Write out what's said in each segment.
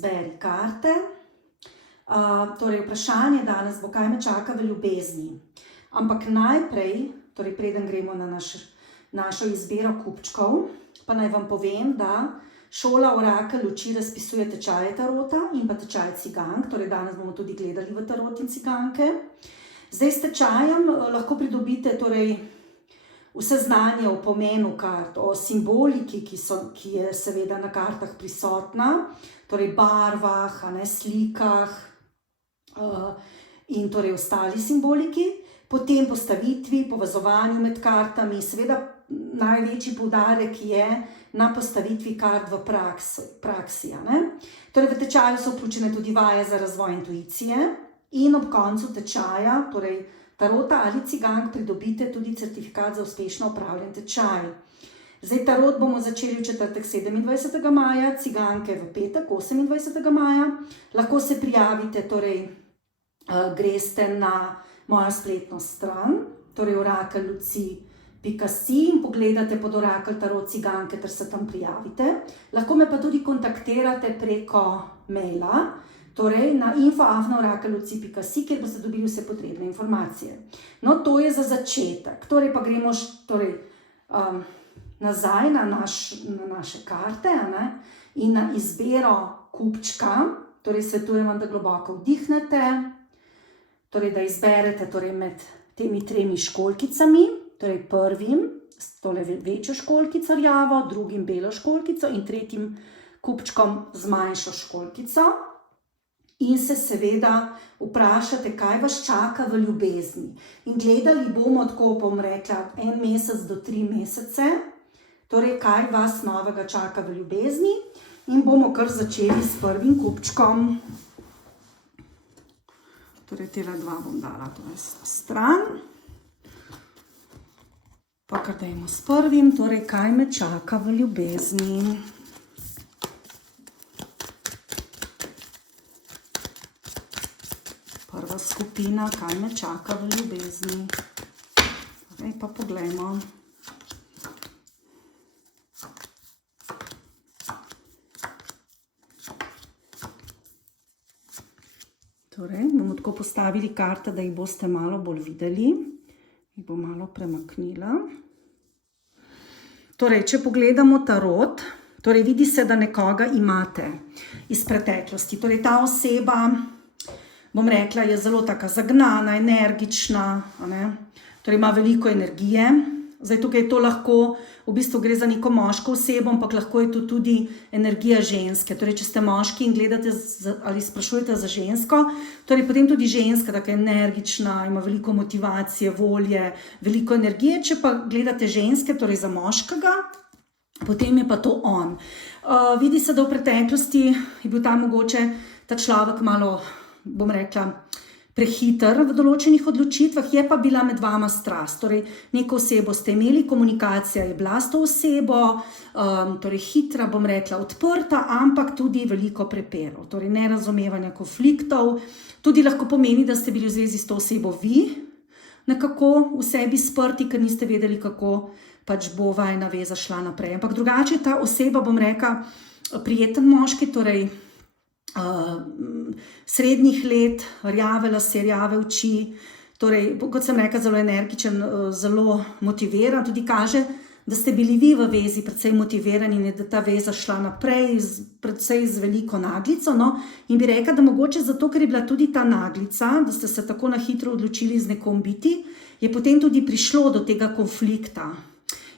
izberi karte. Torej, vprašanje danes bo, kaj me čaka v ljubezni. Ampak najprej, torej preden gremo na našo izbiro kupčkov, pa naj vam povem, da šola Orakelj Luči razpisuje tečaje tarota in pa tečaj cigank. Torej, danes bomo tudi gledali v tarot in ciganke. Zdaj s tečajem lahko pridobite torej vse znanje o pomenu kart, o simboliki, ki je seveda na kartah prisotna, torej barvah, slikah in torej ostali simboliki, potem postavitvi, povezovanju med kartami, seveda največji poudarek je na postavitvi kart v praksi. Torej v tečaju so vključene tudi vaje za razvoj intuicije in ob koncu tečaja, torej tarota ali cigank, pridobite tudi certifikat za uspešno opravljen tečaj. Zdaj tarot bomo začeli v četrtek 27. maja, ciganke v petek 28. maja. Lahko se prijavite, torej greste na mojo spletno stran, torej orakelluci.si in pogledate pod Orakelj tarot ciganke ter se tam prijavite. Lahko me pa tudi kontaktirate preko maila, torej na info@orakelluci.si, kjer boste dobili vse potrebne informacije. No, to je za začetek. Torej pa gremo nazaj na naše karte in na izbiro kupčka. Torej svetujem vam, da globoko vdihnete, torej da izberete torej med temi tremi školjkicami, torej prvim tole večjo školjkico rjavo, drugim belo školjkico in tretjim kupčkom z manjšo školjkico. In se seveda vprašate, kaj vas čaka v ljubezni. In gledali bomo, tako bom rekla, 1 mesec do 3 mesece, torej kaj vas novega čaka v ljubezni. In bomo kar začeli s prvim kupčkom. Torej tele dva bom dala stran. Pa kar dajmo s prvim, torej kaj me čaka v ljubezni. Prva skupina, kaj me čaka v ljubezni. Torej pa poglejmo. Torej, bomo tako postavili karte, da jih boste malo bolj videli. Jih bom malo premaknila. Torej, če pogledamo tarot, torej vidi se, da nekoga imate iz preteklosti. Torej, ta oseba, bom rekla, je zelo taka zagnana, energična, torej ima veliko energije. Zdaj tukaj to lahko, v bistvu gre za neko moško osebo, ampak lahko je to tudi energija ženske. Torej, če ste moški in gledate ali sprašujete za žensko, torej potem tudi ženska, tako energična, ima veliko motivacije, volje, veliko energije. Če pa gledate ženske, torej za moškega, potem je pa to on. Vidi se, da v preteklosti je bil ta mogoče ta človek malo, bom rekla, prehiter v določenih odločitvah, je pa bila med vama strast. Torej, neko osebo ste imeli, komunikacija je bila s to osebo, torej hitra, bom rekla, odprta, ampak tudi veliko prepirov, torej nerazumevanja, konfliktov. Tudi lahko pomeni, da ste bili v zvezi s to osebo vi nekako v sebi sprti, ker niste vedeli, kako pač bo vajina veza šla naprej. Ampak drugače ta oseba, bom rekla, prijeten moški, torej srednjih let, rjave lase, rjave oči, torej, kot sem rekla, zelo energičen, zelo motiviran, tudi kaže, da ste bili vi v vezi predvsej motivirani in da ta veza šla naprej, predvsej z veliko naglico. In bi rekla, da mogoče zato, ker je bila tudi ta naglica, da ste se tako na hitro odločili z nekom biti, je potem tudi prišlo do tega konflikta.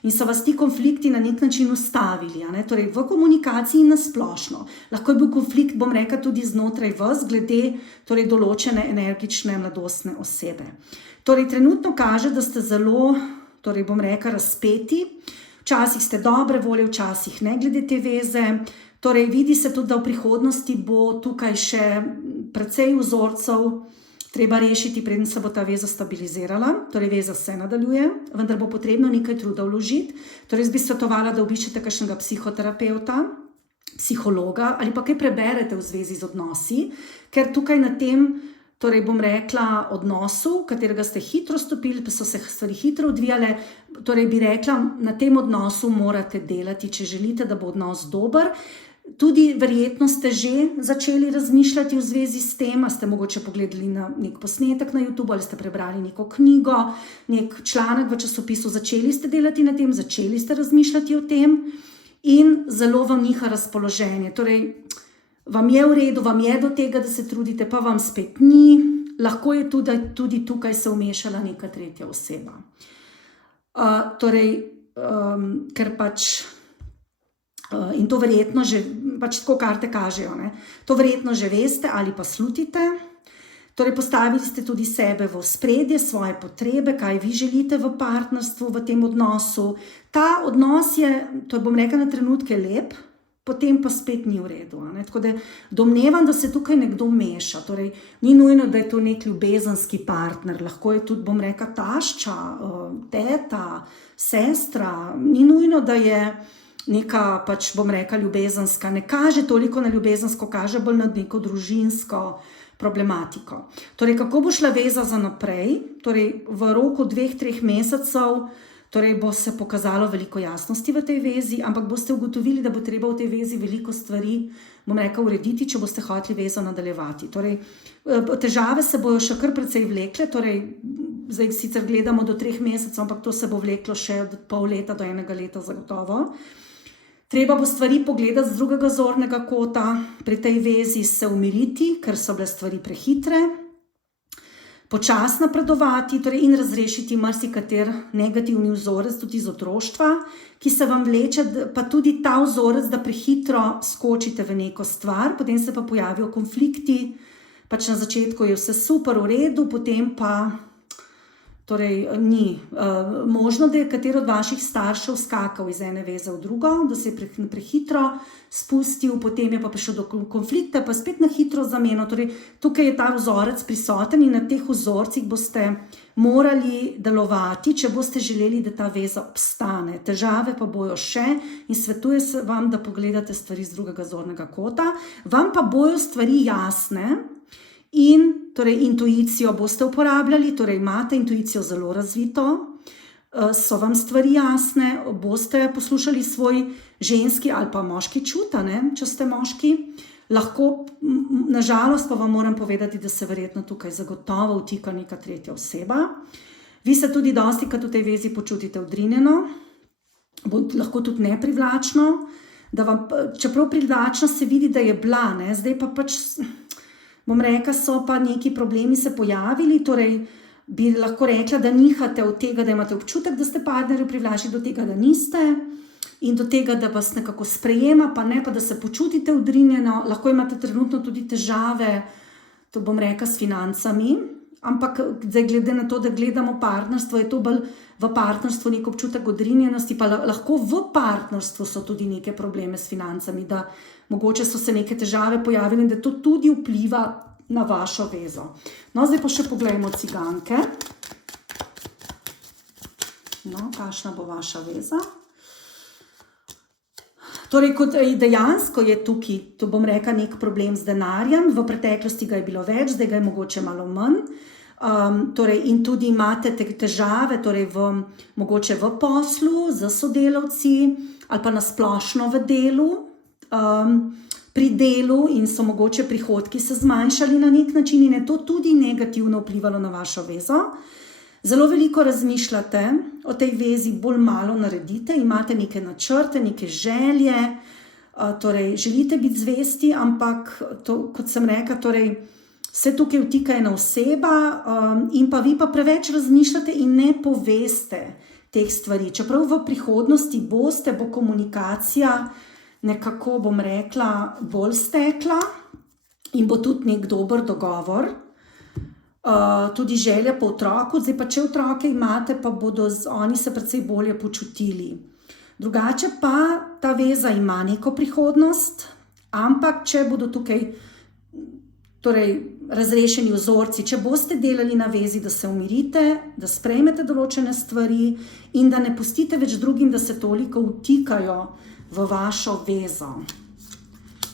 In so vas ti konflikti na nek način ustavili, torej v komunikaciji in na splošno. Lahko je bil konflikt, bom rekla, tudi znotraj vas, glede torej določene energične mladostne osebe. Torej, trenutno kaže, da ste zelo, torej bom rekla, razpeti. Včasih ste dobre volje, včasih ne glede te veze. Torej, vidi se tudi, da v prihodnosti bo tukaj še precej vzorcev treba rešiti, preden se bo ta veza stabilizirala. Torej, veza se nadaljuje, vendar bo potrebno nekaj truda vložiti. Torej, jaz bi svetovala, da obiščete kakšnega psihoterapeuta, psihologa ali pa kaj preberete v zvezi z odnosi, ker tukaj na tem, torej bom rekla, odnosu, katerega ste hitro stopili, pa so se stvari hitro odvijale, torej bi rekla, na tem odnosu morate delati, če želite, da bo odnos dober. Tudi verjetno ste že začeli razmišljati v zvezi s tem, ali ste mogoče pogledali na nek posnetek na YouTube, ali ste prebrali neko knjigo, nek članek v časopisu, začeli ste delati na tem, začeli ste razmišljati o tem in zelo vam niha razpoloženje. Torej, vam je v redu, vam je do tega, da se trudite, pa vam spet ni. Lahko je tudi tukaj se vmešala neka tretja oseba. Ker pač, in to verjetno že, pač tako karte kažejo, ne? To verjetno že veste ali pa slutite. Torej, postavili ste tudi sebe v ospredje, svoje potrebe, kaj vi želite v partnerstvu, v tem odnosu. Ta odnos je, to bom rekla na trenutke lep, potem pa spet ni v redu. Ne? Tako da domnevam, da se tukaj nekdo meša. Torej, ni nujno, da je to nek ljubezenski partner, lahko je tudi, bom rekla, tašča, teta, sestra, ni nujno, da je neka, pač bom rekla, ljubezenska, ne kaže toliko na ljubezensko, kaže bolj na neko družinsko problematiko. Torej, kako bo šla veza za naprej? Torej, v roku 2-3 mesecev torej bo se pokazalo veliko jasnosti v tej vezi, ampak boste ugotovili, da bo treba v tej vezi veliko stvari, bom rekla, urediti, če boste hoteli vezo nadaljevati. Torej, težave se bojo še kar precej vlekle, torej, zdaj sicer gledamo do 3 mesecev, ampak to se bo vleklo še od pol leta do 1 leta zagotovo. Treba bo stvari pogledati z drugega zornega kota, pri tej vezi se umiriti, ker so bile stvari prehitre, počasno napredovati, torej in razrešiti marsikater negativni vzorec, tudi iz otroštva, ki se vam vleče, pa tudi ta vzorec, da prehitro skočite v neko stvar, potem se pa pojavijo konflikti, pač na začetku je vse super v redu, potem pa torej ni možno, da je katero od vaših staršev skakal iz ene veze v drugo, da se je prehitro spustil, potem je pa prišel do konflikta, pa spet na hitro zamenjal. Torej, tukaj je ta vzorec prisoten in na teh vzorcih boste morali delovati, če boste želeli, da ta veza obstane. Težave pa bojo še in svetuje se vam, da pogledate stvari z drugega zornega kota. Vam pa bojo stvari jasne. In torej intuicijo boste uporabljali, torej imate intuicijo zelo razvito, so vam stvari jasne, boste poslušali svoj ženski ali pa moški čut, če ste moški. Lahko, nažalost pa vam moram povedati, da se verjetno tukaj zagotovo vtika neka tretja oseba. Vi se tudi dostikrat v tej vezi počutite odrinjeno, bo lahko tudi neprivlačno, da vam, čeprav privlačnost se vidi, da je bila, ne? Zdaj pa pač, bom rekla, so pa neki problemi se pojavili, torej bi lahko rekla, da nihate od tega, da imate občutek, da ste partnerju privlačni, do tega, da niste in do tega, da vas nekako sprejema, pa ne pa, da se počutite odrinjeno. Lahko imate trenutno tudi težave, to bom rekla, s financami, ampak zdaj glede na to, da gledamo partnerstvo, je to bolj v partnerstvu nek občutek odrinjenosti, pa lahko v partnerstvu so tudi neke probleme s financami, da mogoče so se neke težave pojavile in da to tudi vpliva na vašo vezo. No, zdaj pa še pogledajmo ciganke. No, kakšna bo vaša veza? Torej, kot dejansko je tukaj, to bom rekla, nek problem z denarjem. V preteklosti ga je bilo več, zdaj ga je mogoče malo manj. Torej, in tudi imate težave, torej mogoče v poslu, z sodelavci ali pa nasplošno v delu, pri delu in so mogoče prihodki se zmanjšali na nek način in je to tudi negativno vplivalo na vašo vezo. Zelo veliko razmišljate o tej vezi, bolj malo naredite, imate neke načrte, neke želje, torej želite biti zvesti, ampak to, kot sem rekla, torej vse tukaj vtika ena oseba in pa vi pa preveč razmišljate in ne poveste teh stvari. Čeprav v prihodnosti bo komunikacija nekako, bom rekla, bolj stekla in bo tudi nek dober dogovor. Tudi želja po otroku, zdaj pa če otroke imate, pa bodo oni se precej bolje počutili. Drugače pa ta veza ima neko prihodnost, ampak če bodo tukaj torej razrešeni vzorci, če boste delali na vezi, da se umirite, da sprejmete določene stvari in da ne pustite več drugim, da se toliko vtikajo v vašo vezo.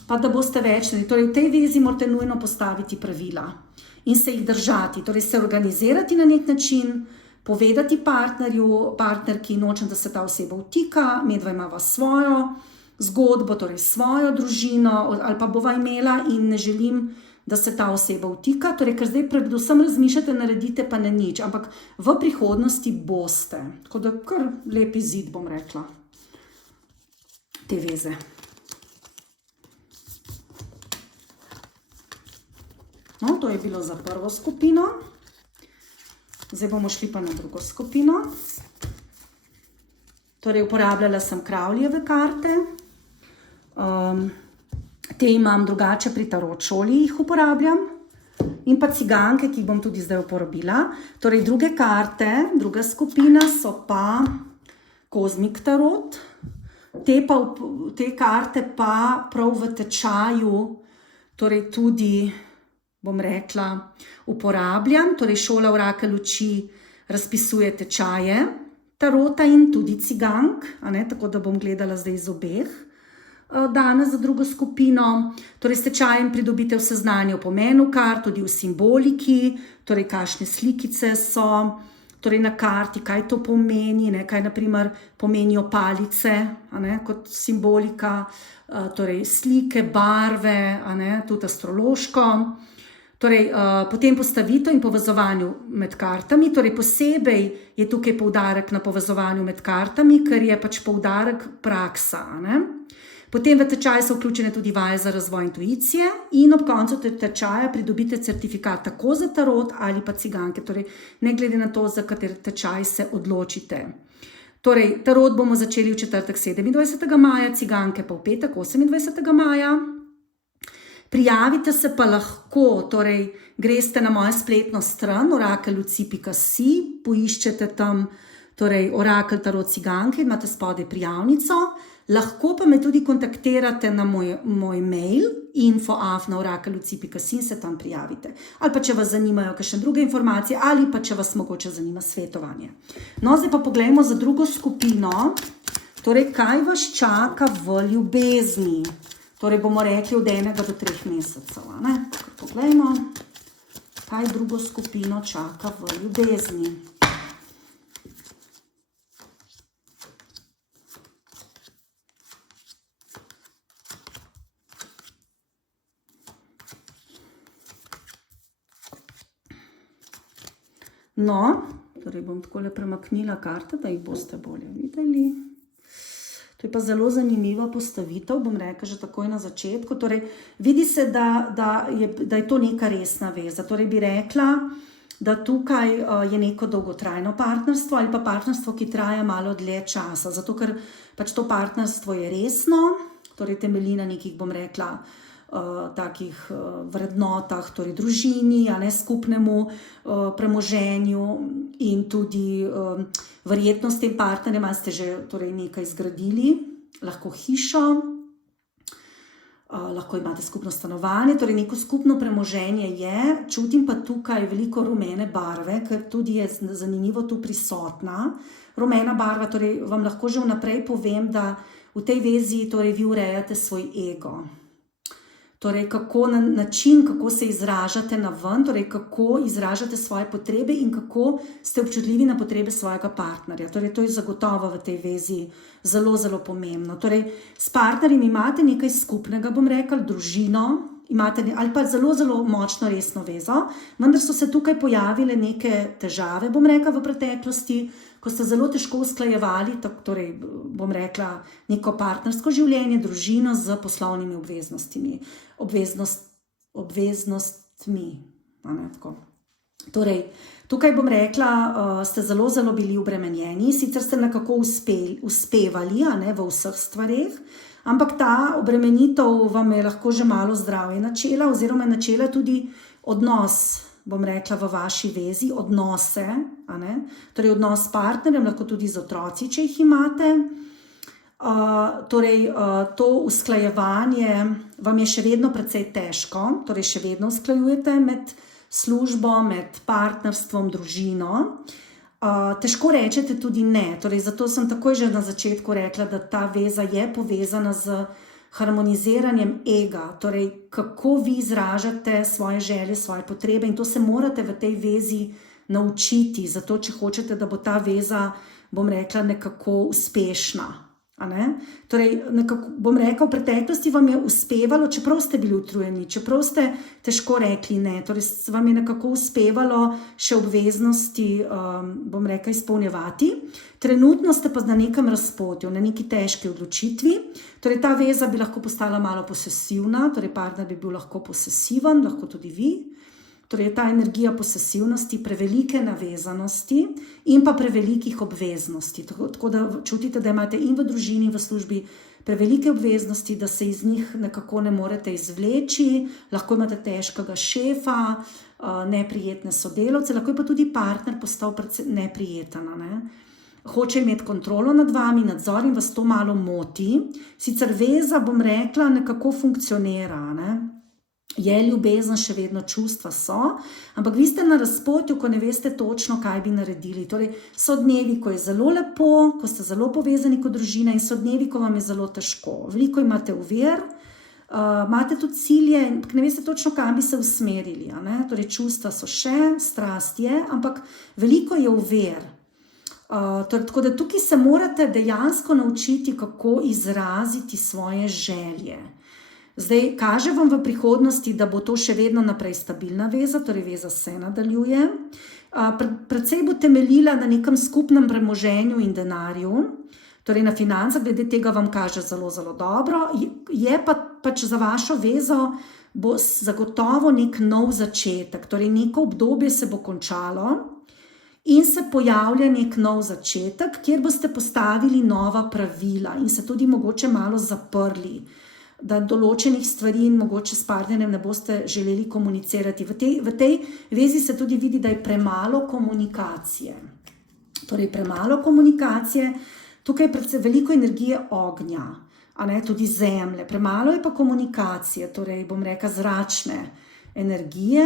Pa da boste večni. Torej v tej vezi morate nujno postaviti pravila in se jih držati, torej se organizirati na nek način, povedati partnerju, partnerki, nočem, da se ta oseba vtika, medva imava svojo zgodbo, torej svojo družino ali pa bova imela in ne želim, da se ta oseba vtika, torej ker zdaj predvsem razmišljate, naredite pa ne nič, ampak v prihodnosti boste. Tako da kar lep izid, bom rekla, te veze. No, to je bilo za prvo skupino. Zdaj bomo šli pa na drugo skupino. Torej, uporabljala sem kravljeve karte. Te imam drugače pri tarot šoli, jih uporabljam. In pa ciganke, ki jih bom tudi zdaj uporabila. Torej, druge karte, druga skupina so pa Kozmik tarot. Te karte pa prav v tečaju, torej tudi, bom rekla, uporabljam. Torej, šola Orakelj luči razpisuje tečaje tarota in tudi cigank, tako da bom gledala zdaj iz obeh. Danes za drugo skupino. Torej, s tečajem pridobite v seznanju o pomenu kart, tudi v simboliki, torej kakšne slikice so, torej na karti, kaj to pomeni, kaj naprimer pomenijo palice, kot simbolika, torej slike, barve, tudi astrološko. Torej, potem postavitev in povezovanju med kartami, torej posebej je tukaj poudarek na povezovanju med kartami, ker je pač poudarek praksa. Potem v tečaj so vključene tudi vaje za razvoj intuicije in ob koncu tečaja pridobite certifikat tako za tarot ali pa ciganke, torej ne glede na to, za kater tečaj se odločite. Torej, tarot bomo začeli v četrtek 27. maja, ciganke pa v petek 28. maja. Prijavite se pa lahko, torej greste na mojo spletno stran orakelluci.si, poiščete tam torej Orakelj tarot ciganke, imate spodaj prijavnico, lahko pa me tudi kontaktirate na moj mail info@orakelluci.si in se tam prijavite. Ali pa če vas zanimajo kakšne druge informacije ali pa če vas mogoče zanima svetovanje. No, zdaj pa poglejmo za drugo skupino, torej kaj vas čaka v ljubezni. Torej bomo rekli od 1 do 3 mesecev. Poglejmo, kaj drugo skupino čaka v ljubezni. No, torej bom takole premaknila karte, da jih boste bolje videli. To je pa zelo zanimiva postavitev, bom rekla že takoj na začetku. Torej, vidi se, da je to neka resna veza. Torej, bi rekla, da tukaj je neko dolgotrajno partnerstvo ali pa partnerstvo, ki traja malo dlje časa. Zato, ker pač to partnerstvo je resno, torej temelji na nekih, bom rekla, takih vrednotah, torej družini, skupnemu premoženju in tudi verjetno s tem partnerjem ste že torej nekaj zgradili, lahko hišo, lahko imate skupno stanovanje, torej neko skupno premoženje je. Čutim pa tukaj veliko rumene barve, ker tudi je zanimivo tu prisotna. Rumena barva, torej vam lahko že vnaprej povem, da v tej vezi torej vi urejate svoj ego. Torej, način, kako se izražate na ven, torej kako izražate svoje potrebe in kako ste občutljivi na potrebe svojega partnerja. Torej, to je zagotovo v tej vezi zelo, zelo pomembno. Torej, s partnerjem imate nekaj skupnega, bom rekla, družino, imate ali pa zelo, zelo močno resno vezo, vendar so se tukaj pojavile neke težave, bom rekla, v preteklosti, ko ste zelo težko usklajevali, torej, bom rekla, neko partnersko življenje, družino z poslovnimi obveznostmi. Torej, tukaj bom rekla, ste zelo, zelo bili obremenjeni, sicer ste nekako uspevali v vseh stvareh, ampak ta obremenitev vam je lahko že malo zdravje načela, oziroma je načela tudi odnos, bom rekla, v vaši vezi, odnose, torej odnos s partnerjem, lahko tudi z otroci, če jih imate. Torej, to usklajevanje vam je še vedno precej težko, torej še vedno usklajujete med službo, med partnerstvom, družino. Težko rečete tudi ne, torej zato sem takoj že na začetku rekla, da ta veza je povezana z harmoniziranjem ega, torej kako vi izražate svoje želje, svoje potrebe, in to se morate v tej vezi naučiti, zato če hočete, da bo ta veza, bom rekla, nekako uspešna. Torej, nekako, bom rekla, v preteklosti vam je uspevalo, čeprav ste bili utrujeni, čeprav ste težko rekli ne, torej vam je nekako uspevalo še obveznosti, bom rekla, izpolnjevati. Trenutno ste pa na nekem razpotju, na neki težki odločitvi, torej ta veza bi lahko postala malo posesivna, torej partner bi bil lahko posesiven, lahko tudi vi. Torej ta energija posesivnosti, prevelike navezanosti in pa prevelikih obveznosti. Tako da čutite, da imate in v družini, in v službi prevelike obveznosti, da se iz njih nekako ne morete izvleči, lahko imate težkega šefa, neprijetne sodelavce, lahko je pa tudi partner postal neprijeten. Hoče imeti kontrolo nad vami, nadzor in vas to malo moti. Sicer veza, bom rekla, nekako funkcionira, je ljubezen, še vedno čustva so, ampak vi ste na razpotju, ko ne veste točno, kaj bi naredili. Torej, so dnevi, ko je zelo lepo, ko ste zelo povezani kot družina in so dnevi, ko vam je zelo težko. Veliko imate ovir, imate tudi cilje, ne veste točno, kam bi se usmerili. Torej, čustva so še, strast je, ampak veliko je ovir. Tako da tukaj se morate dejansko naučiti, kako izraziti svoje želje. Zdaj, kaže vam v prihodnosti, da bo to še vedno naprej stabilna veza, torej veza se nadaljuje. Predvsej bo temeljila na nekem skupnem premoženju in denarju, torej na financah, glede tega vam kaže zelo, zelo dobro. Je pa pač za vašo vezo bo zagotovo nek nov začetek, torej neko obdobje se bo končalo in se pojavlja nek nov začetek, kjer boste postavili nova pravila in se tudi mogoče malo zaprli, da določenih stvari in mogoče s partnerjem ne boste želeli komunicirati. V tej vezi se tudi vidi, da je premalo komunikacije. Torej, premalo komunikacije, tukaj je predvsem veliko energije ognja, tudi zemlje. Premalo je pa komunikacije, torej, bom rekla, zračne energije.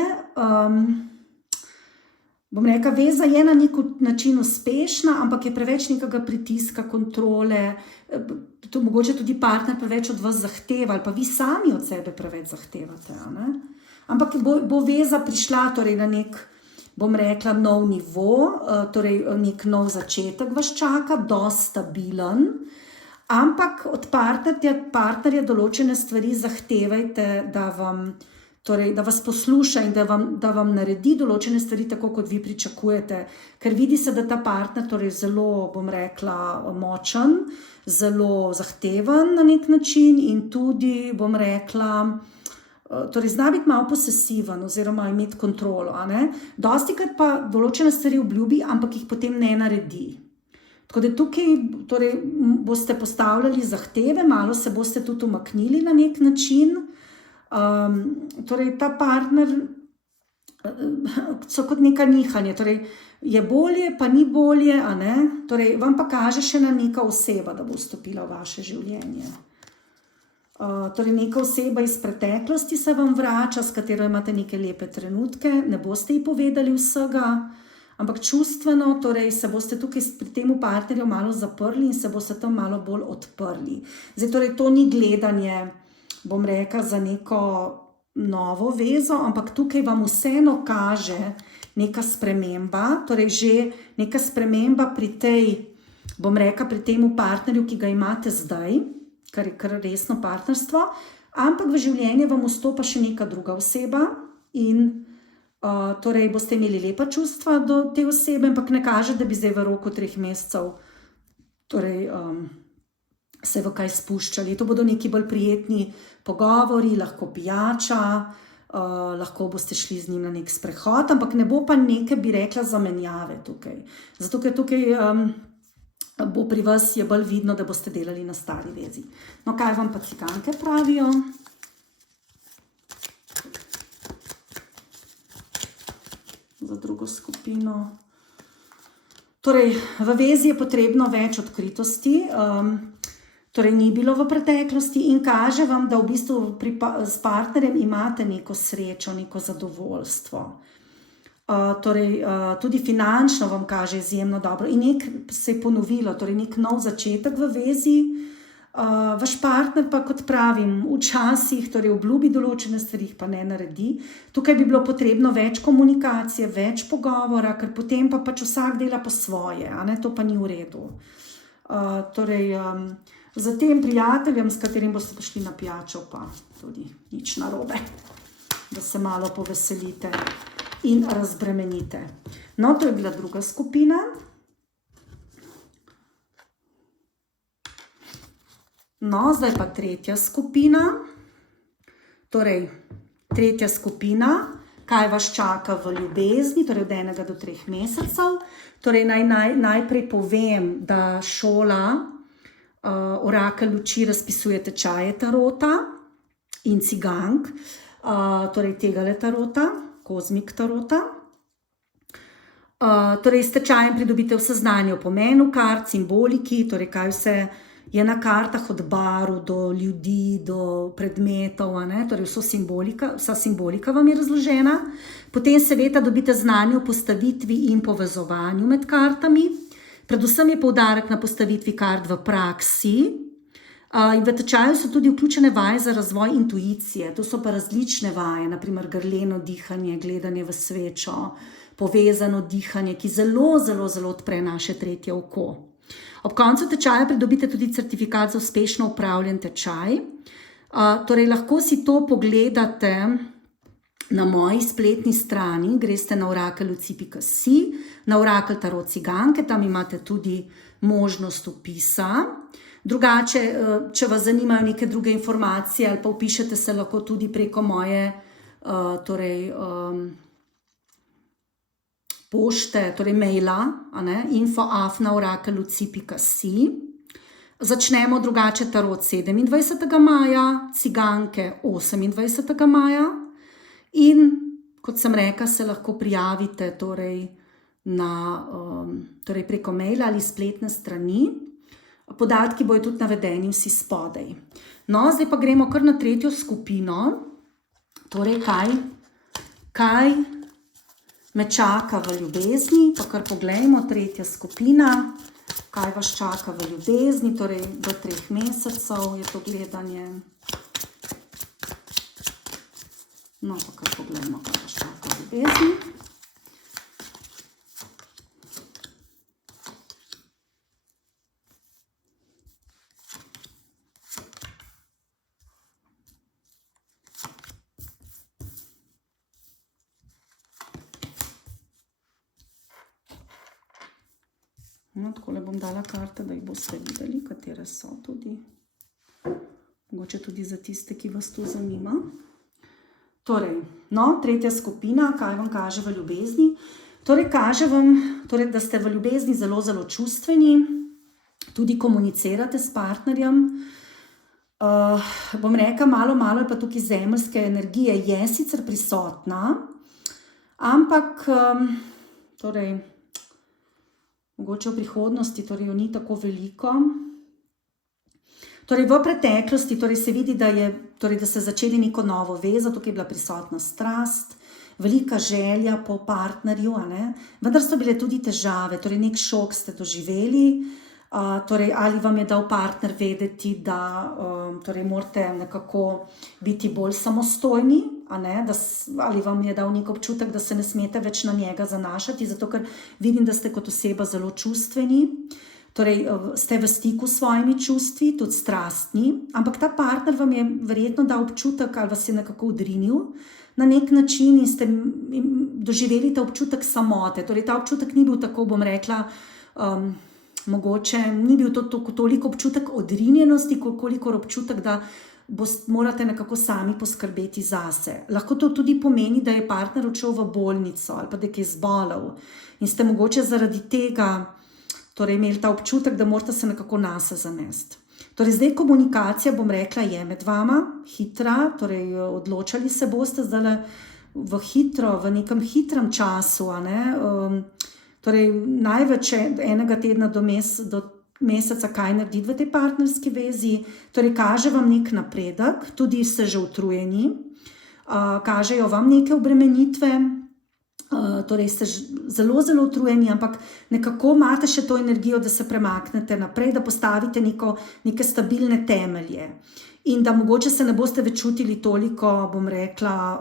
Bom rekla, veza je na nek način uspešna, ampak je preveč nekega pritiska, kontrole, to mogoče tudi partner preveč od vas zahteva, ali pa vi sami od sebe preveč zahtevate. Ampak bo veza prišla torej, na nek, bom rekla, nov nivo, torej nek nov začetek vas čaka, dosti stabilen, ampak od partnerja določene stvari zahtevajte, da vas posluša in da vam naredi določene stvari tako, kot vi pričakujete. Ker vidi se, da ta partner torej zelo, bom rekla, močen, zelo zahteven na nek način in tudi, bom rekla, torej zna biti malo posesiven oziroma imeti kontrolo. Dostikrat pa določene stvari obljubi, ampak jih potem ne naredi. Tako da tukaj torej, boste postavljali zahteve, malo se boste tudi umaknili na nek način. Torej ta partner so kot neka nihanje, torej je bolje, pa ni bolje, torej vam pa kaže še na neka oseba, da bo vstopila v vaše življenje. Torej neka oseba iz preteklosti se vam vrača, s katero imate neke lepe trenutke, ne boste ji povedali vsega, ampak čustveno, torej se boste tukaj pri temu partnerju malo zaprli in se boste tam malo bolj odprli. Zdaj, torej to ni gledanje, bom rekla, za neko novo vezo, ampak tukaj vam vseeno kaže neka sprememba, torej že neka sprememba pri tej, bom rekla, pri temu partnerju, ki ga imate zdaj, kar je kar resno partnerstvo, ampak v življenje vam vstopa še neka druga oseba in torej boste imeli lepa čustva do te osebe, ampak ne kaže, da bi zdaj v roku 3 mesecev torej se v kaj spuščali. To bodo neki bolj prijetni pogovori, lahko pijača, lahko boste šli z njim na nek sprehod, ampak ne bo pa neke, bi rekla, zamenjave tukaj. Zato, ker tukaj bo pri vas je bolj vidno, da boste delali na stari vezi. No, kaj vam pa ciganke pravijo? Za drugo skupino. Torej, v vezi je potrebno več odkritosti, torej ni bilo v preteklosti in kaže vam, da v bistvu s partnerjem imate neko srečo, neko zadovoljstvo. Torej, tudi finančno vam kaže izjemno dobro in nek se je ponovilo, torej nek nov začetek v vezi. Vaš partner pa, kot pravim, včasih torej obljubi določene stvari, pa ne naredi. Tukaj bi bilo potrebno več komunikacije, več pogovora, ker potem pa pač vsak dela po svoje, to pa ni v redu. Torej, Za tem prijateljem, s katerim boste prišli na pijačo, pa tudi nič narobe, da se malo poveselite in razbremenite. No, to je bila druga skupina. No, zdaj pa tretja skupina. Torej, tretja skupina, kaj vas čaka v ljubezni, torej od 1 do 3 mesecev. Torej, najprej povem, da šola Orakelj luči razpisuje tečaje tarota in cigank, torej tegale tarota, kozmik tarota. Torej, s tečajem pridobite vse znanje o pomenu kart, simboliki, torej kaj vse je na kartah od barv do ljudi, do predmetov, torej vsa simbolika vam je razložena. Potem seveda dobite znanje o postavitvi in povezovanju med kartami. Predvsem je poudarek na postavitvi kart v praksi. In v tečaju so tudi vključene vaje za razvoj intuicije. To so pa različne vaje, naprimer grleno dihanje, gledanje v svečo, povezano dihanje, ki zelo, zelo, zelo odpre naše tretje oko. Ob koncu tečaja pridobite tudi certifikat za uspešno upravljen tečaj. Torej, lahko si to pogledate na moji spletni strani, greste na orakelluci.si, na Orakelj tarot ciganke, tam imate tudi možnost vpisa. Drugače, če vas zanimajo neke druge informacije ali pa vpišete se lahko tudi preko moje pošte, torej maila, info@orakelluci.si. Začnemo drugače tarot 27. maja, ciganke 28. maja in, kot sem rekla, se lahko prijavite torej preko maila ali spletne strani. Podatki bojo tudi navedeni vsi spodaj. No, zdaj pa gremo kar na tretjo skupino. Torej, kaj me čaka v ljubezni, pa kar poglejmo, tretja skupina, kaj vas čaka v ljubezni, torej do 3 mesecev je to gledanje. No, pa kar poglejmo, kaj vas čaka v ljubezni. No, takole bom dala karte, da jih boste videli, katere so tudi. Mogoče tudi za tiste, ki vas to zanima. Torej, no, tretja skupina, kaj vam kaže v ljubezni. Torej, kaže vam, da ste v ljubezni zelo, zelo čustveni, tudi komunicirate s partnerjem. Bom rekla, malo je pa tukaj zemeljske energije, je sicer prisotna, ampak, torej, mogoče v prihodnosti, torej jo ni tako veliko. Torej v preteklosti se vidi, da ste začeli neko novo vezo, tukaj je bila prisotna strast, velika želja po partnerju, vendar so bile tudi težave, torej nek šok ste doživeli, ali vam je dal partner vedeti, da morate nekako biti bolj samostojni, ali vam je dal nek občutek, da se ne smete več na njega zanašati, zato ker vidim, da ste kot oseba zelo čustveni, torej ste v stiku s svojimi čustvi, tudi strastni, ampak ta partner vam je verjetno dal občutek ali vas je nekako odrinil na nek način in ste doživeli ta občutek samote. Torej ta občutek ni bil tako, bom rekla, mogoče ni bil to toliko občutek odrinjenosti, kolikor občutek, da morate nekako sami poskrbeti zase. Lahko to tudi pomeni, da je partner odšel v bolnico ali pa da je zbolel in ste mogoče zaradi tega imeli ta občutek, da morate se nekako nase zanesti. Torej zdaj komunikacija, bom rekla, je med vama hitra, torej odločali se boste zdaj v nekem hitrem času, torej največ enega tedna do meseca kaj narediti v tej partnerski vezi, torej kaže vam nek napredek, tudi ste že utrujeni, kažejo vam neke obremenitve, torej ste zelo, zelo utrujeni, ampak nekako imate še to energijo, da se premaknete naprej, da postavite neke stabilne temelje in da mogoče se ne boste več čutili toliko, bom rekla,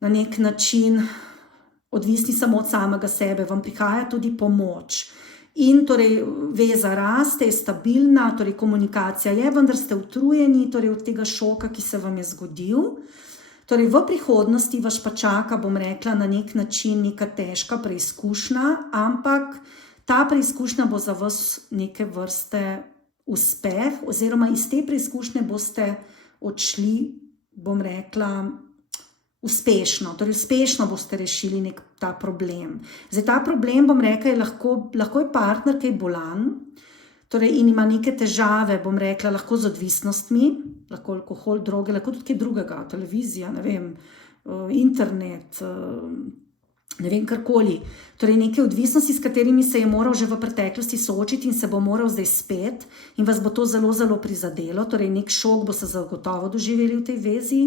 na nek način odvisni samo od samega sebe, vam prihaja tudi pomoč In torej veza raste, je stabilna, torej komunikacija je, vendar ste utrujeni torej od tega šoka, ki se vam je zgodil. Torej v prihodnosti vas pa čaka, bom rekla, na nek način neka težka preizkušnja, ampak ta preizkušnja bo za vas neke vrste uspeh, oziroma iz te preizkušnje boste odšli, bom rekla, uspešno. Torej uspešno boste rešili ta problem. Zdaj ta problem, bom rekla, je lahko je partner kaj bolan, torej in ima neke težave, bom rekla, lahko z odvisnostmi, lahko alkohol, droge, lahko tudi kaj drugega, televizija, ne vem, internet, ne vem, karkoli. Torej neke odvisnosti, s katerimi se je moral že v preteklosti soočiti in se bo moral zdaj spet in vas bo to zelo, zelo prizadelo. Torej nek šok boste zagotovo doživeli v tej vezi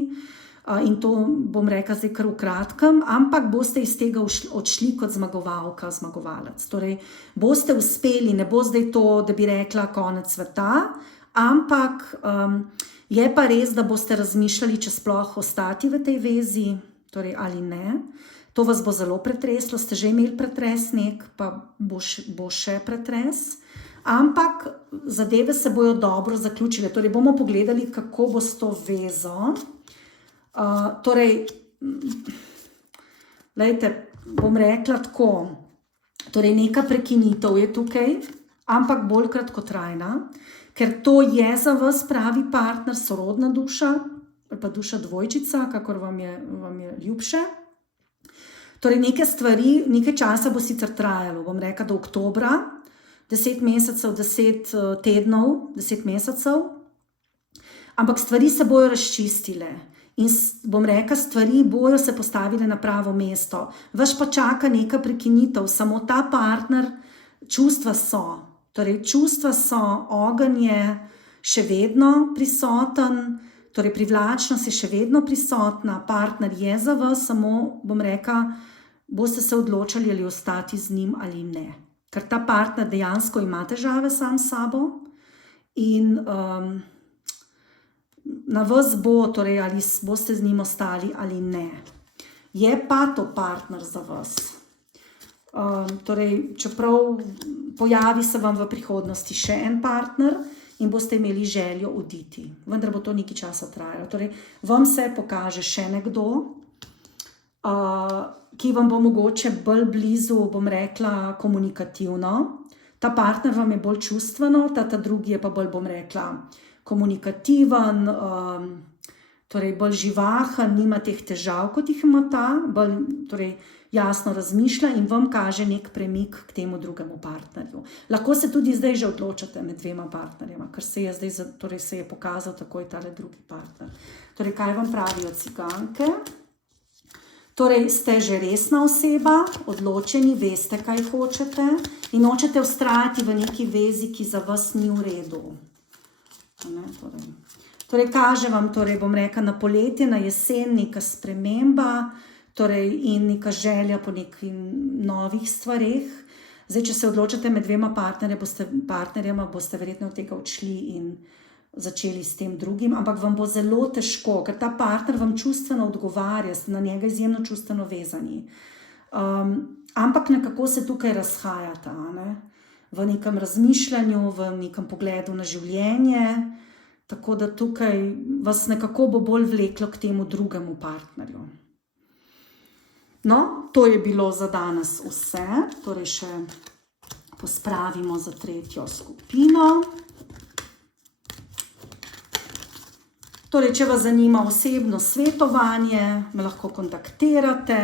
in to bom rekla zdaj kar v kratkem, ampak boste iz tega odšli kot zmagovalka, zmagovalec. Torej boste uspeli, ne bo zdaj to, da bi rekla konec sveta, ampak je pa res, da boste razmišljali, če sploh ostati v tej vezi, torej ali ne. To vas bo zelo pretreslo, ste že imeli pretres nek, pa bo še pretres, ampak zadeve se bojo dobro zaključile. Torej bomo pogledali, kako bo s to vezo. Torej, lejte, bom rekla tako, torej neka prekinitev je tukaj, ampak bolj kratkotrajna, ker to je za vas pravi partner, sorodna duša, ali pa duša dvojčica, kakor vam je ljubše. Torej neke stvari, nekaj časa bo sicer trajalo, bom rekla do oktobra, 10 mesecev, 10 tednov, 10 mesecev, ampak stvari se bojo razčistile in bom rekla, stvari bojo se postavile na pravo mesto. Vas pa čaka neka prekinitev, samo ta partner, čustva so, torej čustva so, ogenj je še vedno prisoten, torej privlačnost je še vedno prisotna, partner je za vas, samo bom rekla, boste se odločali ali ostati z njim ali ne. Ker ta partner dejansko ima težave sam s sabo in na vas bo, torej ali boste z njim ostali ali ne. Je pa to partner za vas. Torej, čeprav pojavi se vam v prihodnosti še en partner in boste imeli željo oditi, vendar bo to nekaj časa trajalo. Torej, vam se pokaže še nekdo, ki vam bo mogoče bolj blizu, bom rekla, komunikativno. Ta partner vam je bolj čustveno, ta drugi je pa bolj, bom rekla, komunikativen, torej bolj živahen, nima teh težav, kot jih ima ta, bolj torej, jasno razmišlja in vam kaže nek premik k temu drugemu partnerju. Lahko se tudi zdaj že odločate med dvema partnerjema, ker se je zdaj torej se je pokazal takoj tale drugi partner. Torej, kaj vam pravijo ciganke? Torej, ste že resna oseba, odločeni, veste, kaj hočete in hočete vztrajati v neki vezi, ki za vas ni v redu. Torej, kaže vam, torej, bom rekla, na poletje, na jesen neka sprememba, torej, in neka želja po nekih novih stvareh. Zdaj, če se odločite med dvema partnerjema, boste verjetno od tega odšli in začeli s tem drugim, ampak vam bo zelo težko, ker ta partner vam čustveno odgovarja, ste na njega izjemno čustveno vezani. Ampak nekako se tukaj razhajata, ne? V nekem razmišljanju, v nekem pogledu na življenje, tako da tukaj vas nekako bo bolj vleklo k temu drugemu partnerju. No, to je bilo za danes vse, torej še pospravimo za tretjo skupino. Torej, če vas zanima osebno svetovanje, me lahko kontaktirate,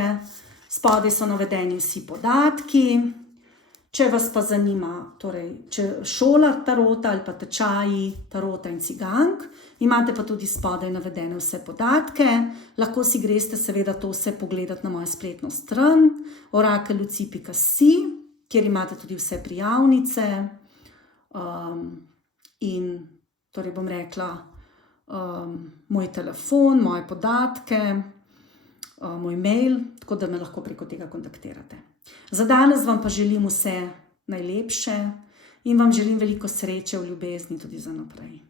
spodaj so navedeni vsi podatki. Če vas pa zanima, torej, če šola tarota ali pa tečaji tarota in cigank, imate pa tudi spodaj navedene vse podatke. Lahko si greste seveda to vse pogledati na mojo spletno stran orakelluci.si, kjer imate tudi vse prijavnice in torej bom rekla, moj telefon, moje podatke, moj mail, tako da me lahko preko tega kontaktirate. Za danes vam pa želim vse najlepše in vam želim veliko sreče v ljubezni tudi za naprej.